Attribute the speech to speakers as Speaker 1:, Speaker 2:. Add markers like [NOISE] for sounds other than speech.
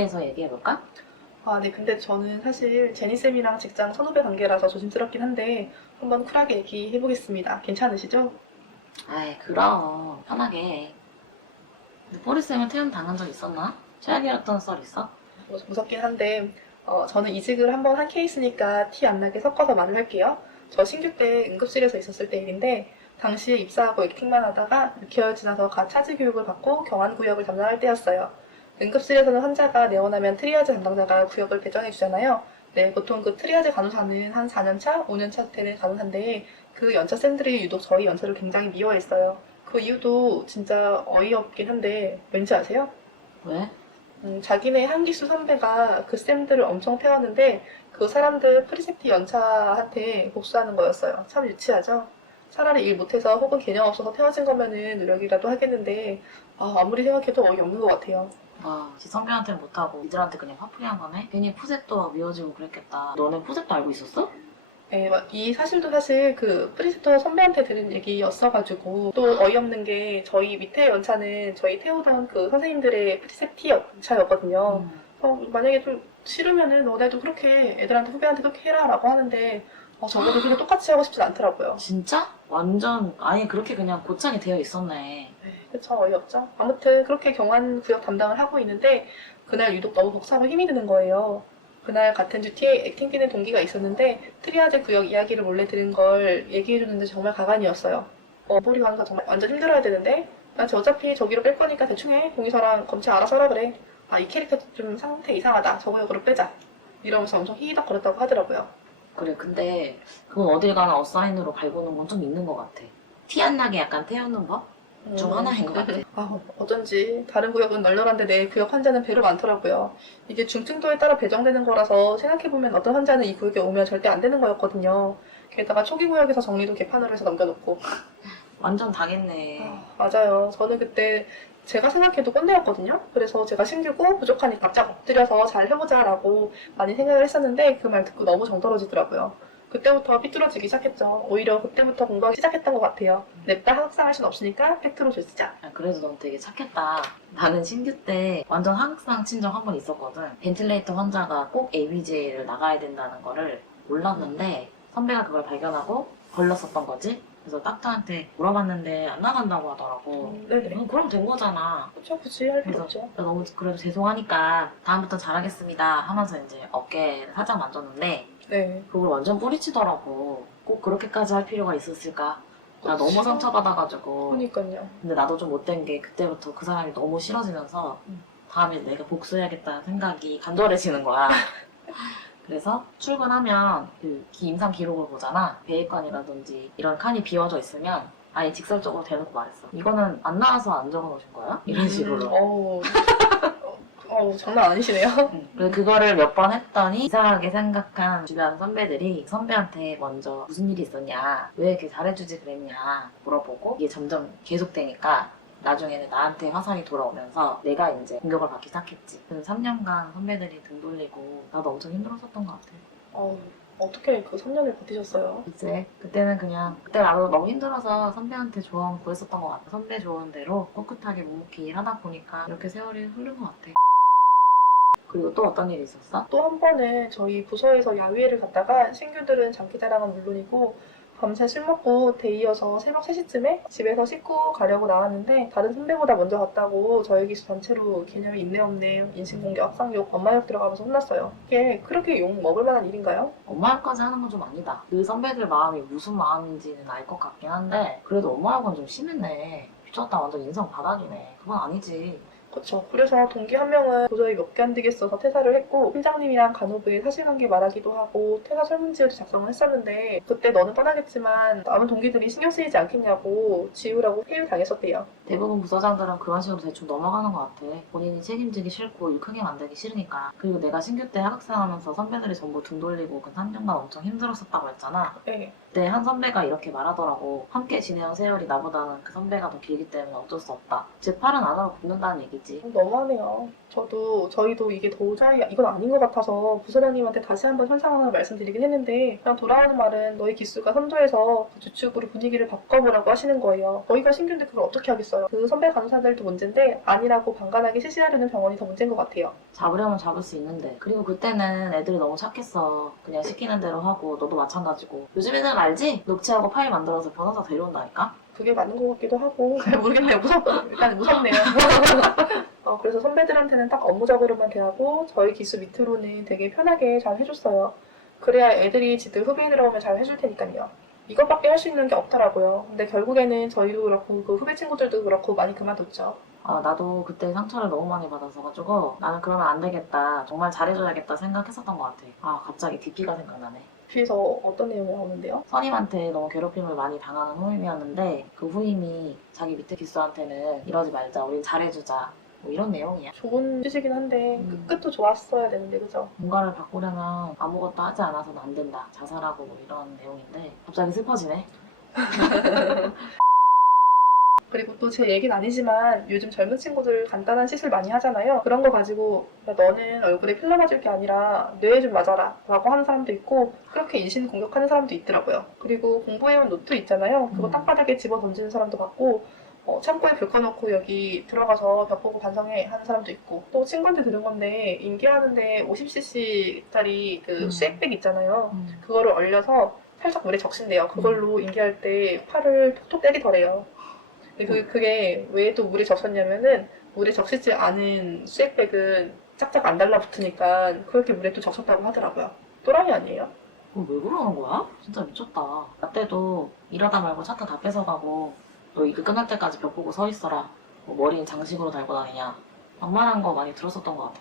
Speaker 1: 대해서 얘기해볼까?
Speaker 2: 아, 네. 근데 저는 사실 제니쌤이랑 직장 선후배 관계라서 조심스럽긴 한데 한번 쿨하게 얘기해보겠습니다. 괜찮으시죠?
Speaker 1: 아이 그럼 편하게 해. 근데 뽀리쌤은 퇴원 당한 적 있었나? 최악이었던 썰 있어?
Speaker 2: 뭐 무섭긴 한데 어, 저는 이직을 한번 한 케이스니까 티 안 나게 섞어서 말을 할게요. 저 신규 때 응급실에서 있었을 때 일인데 당시에 입사하고 액팅만 하다가 6개월 지나서 가 차지 교육을 받고 경환구역을 담당할 때였어요. 응급실에서는 환자가 내원하면 트리아즈 담당자가 구역을 배정해 주잖아요. 네, 보통 그 트리아즈 간호사는 한 4년차, 5년차 되는 간호사인데 그 연차생들이 유독 저희 연차를 굉장히 미워했어요. 그 이유도 진짜 어이없긴 한데 왠지 아세요?
Speaker 1: 왜?
Speaker 2: 음, 자기네 한기수 선배가 그 쌤들을 엄청 태웠는데 그 사람들 프리셉티 연차한테 복수하는 거였어요. 참 유치하죠? 차라리 일 못해서 혹은 개념 없어서 태워진 거면은 노력이라도 하겠는데 아, 아무리 생각해도 어이없는 것 같아요.
Speaker 1: 와, 지 선배한테는 못하고 이들한테 그냥 화풀이 한 거네? 괜히 푸셋도 미워지고 그랬겠다. 너네 푸셋도 알고 있었어?
Speaker 2: 네, 막이 사실도 사실 그 프리셉터 선배한테 들은 얘기였어가지고 또 어이없는 게 저희 밑에 연차는 저희 태우던 그 선생님들의 프리셉티 연차였거든요.
Speaker 1: 음.
Speaker 2: 어, 만약에 좀 싫으면은 너네도 그렇게 애들한테 후배한테 그렇게 해라라고 하는데 어, 저보고 그게 똑같이 하고 싶진 않더라고요.
Speaker 1: 진짜? 완전 아예 그렇게 그냥 고착이 되어 있었네.
Speaker 2: 그쵸 어이없죠. 아무튼 그렇게 경환 구역 담당을 하고 있는데 그날 유독 너무 벅차고 힘이 드는 거예요. 그날 같은 듀티에 액팅 뛰는 동기가 있었는데 트리아제 구역 이야기를 몰래 들은 걸 얘기해주는데 정말 가관이었어요. 어, 머리 강사 정말 완전 힘들어야 되는데 나저 어차피 저기로 뺄 거니까 대충 해. 공의사랑 검체 알아서 하라 그래. 아 이 캐릭터 좀 상태 이상하다. 저 구역으로 빼자. 이러면서 엄청 히덕거렸다고 하더라고요.
Speaker 1: 그래, 근데 그건 어딜 가나 어사인으로 갈구는 건 좀 있는 것 같아. 티 안 나게 약간 태우는 법? 중
Speaker 2: 음.
Speaker 1: 하나인 것 같아.
Speaker 2: 아, 어쩐지 다른 구역은 널널한데 내 구역 환자는 배로 많더라고요. 이게 중증도에 따라 배정되는 거라서 생각해보면 어떤 환자는 이 구역에 오면 절대 안 되는 거였거든요. 게다가 초기 구역에서 정리도 개판으로 해서 넘겨놓고.
Speaker 1: 완전 당했네.
Speaker 2: 아, 맞아요. 저는 그때 제가 생각해도 꼰대였거든요. 그래서 제가 신규고 부족하니까 납작 엎드려서 잘 해보자라고 많이 생각을 했었는데 그 말 듣고 너무 정떨어지더라고요. 그때부터 삐뚤어지기 시작했죠. 오히려 그때부터 공부하기 시작했던 것 같아요. 냅다 학상할 순 없으니까 팩트로 줄쓰자.
Speaker 1: 아, 그래도 넌 되게 착했다. 나는 신규 때 완전 항상 친정 한 번 있었거든. 벤틸레이터 환자가 꼭 ABJ를 나가야 된다는 거를 몰랐는데 선배가 그걸 발견하고 걸렸었던 거지. 그래서 닥터한테 물어봤는데 안 나간다고 하더라고.
Speaker 2: 음, 네네.
Speaker 1: 음, 그럼 된 거잖아.
Speaker 2: 그쵸, 굳이 할 필요
Speaker 1: 그래서
Speaker 2: 없죠.
Speaker 1: 나 너무 그래도 죄송하니까 다음부터 잘하겠습니다 하면서 이제 어깨를 살짝 만졌는데
Speaker 2: 네.
Speaker 1: 그걸 완전 뿌리치더라고. 꼭 그렇게까지 할 필요가 있었을까? 나 너무. 상처받아가지고.
Speaker 2: 그러니까요.
Speaker 1: 근데 나도 좀 못된 게 그때부터 그 사람이 너무 싫어지면서
Speaker 2: 음.
Speaker 1: 다음에 내가 복수해야겠다는 생각이 간절해지는 거야. [LAUGHS] 그래서 출근하면 그 기- 임상 기록을 보잖아. 배액관이라든지 이런 칸이 비워져 있으면 아예 직설적으로 대놓고 말했어. 이거는 안 나와서 안 적어놓으신 거야? 이런 식으로.
Speaker 2: 음, 어우, 어우, 장난 아니시네요.
Speaker 1: 응. 그래서 그거를 몇 번 했더니 이상하게 생각한 주변 선배들이 선배한테 먼저 무슨 일이 있었냐 왜 이렇게 잘해주지 그랬냐 물어보고 이게 점점 계속되니까 나중에는 나한테 화살이 돌아오면서 내가 이제 공격을 받기 시작했지 그래서 3년간 선배들이 등 돌리고 나도 엄청 힘들었었던 것 같아
Speaker 2: 어우, 어떻게 그 3년을 버티셨어요?
Speaker 1: 이제 그때는 그냥 그때 나도 너무 힘들어서 선배한테 조언 구했었던 것 같아 선배 조언 대로 꿋꿋하게 묵묵히 일하다 보니까 이렇게 세월이 흐른 것 같아 그리고 또 어떤 일이 있었어?
Speaker 2: 또 한 번은 저희 부서에서 야외를 갔다가 신규들은 장기자랑은 물론이고 밤새 술 먹고 데이어서 새벽 3시쯤에 집에서 씻고 가려고 나왔는데 다른 선배보다 먼저 갔다고 저희 기수 전체로 개념이 있네 없네 인신공격, 악상욕, 엄마욕 들어가면서 혼났어요. 이게 그렇게 욕 먹을 만한 일인가요?
Speaker 1: 엄마욕까지 하는 건 좀 아니다. 그 선배들 마음이 무슨 마음인지는 알 것 같긴 한데 그래도 엄마욕은 좀 심했네. 미쳤다 완전 인성 바닥이네. 그건 아니지.
Speaker 2: 그쵸. 그래서 동기 한 명은 도저히 몇 개 안 되겠어서 퇴사를 했고 팀장님이랑 간호부에 사실관계 말하기도 하고 퇴사 설문지를 작성을 했었는데 그때 너는 떠나겠지만 남은 동기들이 신경 쓰이지 않겠냐고 지우라고 회유 당했었대요.
Speaker 1: 대부분 부서장들은 그런 식으로 대충 넘어가는 것 같아. 본인이 책임지기 싫고 일 크게 만들기 싫으니까. 그리고 내가 신규 때 하극상하면서 선배들이 전부 등 돌리고 그 3년간 엄청 힘들었었다고 했잖아.
Speaker 2: 네.
Speaker 1: 그때 한 선배가 이렇게 말하더라고. 함께 지내온 세월이 나보다는 그 선배가 더 길기 때문에 어쩔 수 없다. 즉 팔은 안으로 붙는다는 얘기지.
Speaker 2: 너무하네요. 저도 저희도 이게 도저히 이건 아닌 것 같아서 부사장님한테 다시 한번 현상을 말씀드리긴 했는데 그냥 돌아오는 말은 너희 기수가 선조해서 그 주축으로 분위기를 바꿔보라고 하시는 거예요. 저희가 신규인데 그걸 어떻게 하겠어요? 그 선배 간호사들도 문제인데 아니라고 방관하게 실시하려는 병원이 더 문제인 것 같아요.
Speaker 1: 잡으려면 잡을 수 있는데 그리고 그때는 애들이 너무 착했어 그냥 시키는 대로 하고 너도 마찬가지고 요즘 애들 알지? 녹취하고 파일 만들어서 변호사 데려온다니까
Speaker 2: 그게 맞는 것 같기도 하고 [LAUGHS] 모르겠네요. 무섭 일단 무섭네요. [LAUGHS] 어, 그래서 선배들한테는 딱 업무적으로만 대하고 저희 기수 밑으로는 되게 편하게 잘 해줬어요. 그래야 애들이 지들 후배 들어오면 잘 해줄 테니까요. 이것밖에 할 수 있는 게 없더라고요. 근데 결국에는 저희도 그렇고 그 후배 친구들도 그렇고 많이 그만뒀죠.
Speaker 1: 아, 나도 그때 상처를 너무 많이 받았어가지고 나는 그러면 안 되겠다 정말 잘해줘야겠다 생각했었던 것 같아 아 갑자기 DP가 생각나네
Speaker 2: 뒤에서 어떤 내용이 나오는데요?
Speaker 1: 선임한테 너무 괴롭힘을 많이 당하는 후임이었는데 그 후임이 자기 밑에 기수한테는 이러지 말자 우린 잘해주자 뭐 이런 내용이야
Speaker 2: 좋은 뜻이긴 한데
Speaker 1: 음.
Speaker 2: 그 끝도 좋았어야 되는데 그죠?
Speaker 1: 뭔가를 바꾸려면 아무것도 하지 않아서는 안 된다. 자살하고 뭐 이런 내용인데 갑자기 슬퍼지네. [LAUGHS]
Speaker 2: 그리고 또 제 얘기는 아니지만 요즘 젊은 친구들 간단한 시술 많이 하잖아요. 그런 거 가지고 야, 너는 얼굴에 필러 맞을 게 아니라 뇌에 좀 맞아라 라고 하는 사람도 있고 그렇게 인신 공격하는 사람도 있더라고요. 그리고 공부해온 노트 있잖아요. 그거
Speaker 1: 음.
Speaker 2: 땅바닥에 집어 던지는 사람도 봤고 어, 창고에 불 켜놓고 여기 들어가서 벽 보고 반성해 하는 사람도 있고 또 친구한테 들은 건데 임기하는데 50cc짜리 그
Speaker 1: 음.
Speaker 2: 수액백 있잖아요. 그거를 얼려서 살짝 물에 적신대요. 그걸로 인계할 때 팔을 톡톡 때리더래요. 근데 그, 그게 왜 또 물에 적셨냐면은 물에 적시지 않은 수액백은 짝짝 안 달라붙으니까 그렇게 물에 또 적셨다고 하더라고요. 또라이 아니에요?
Speaker 1: 어, 왜 그러는 거야? 진짜 미쳤다. 나 때도 일하다 말고 차트 다 뺏어가고 너일 끝날 때까지 벽 보고 서 있어라. 뭐 머리는 장식으로 달고 다니냐. 막말한 거 많이 들었었던 것 같아.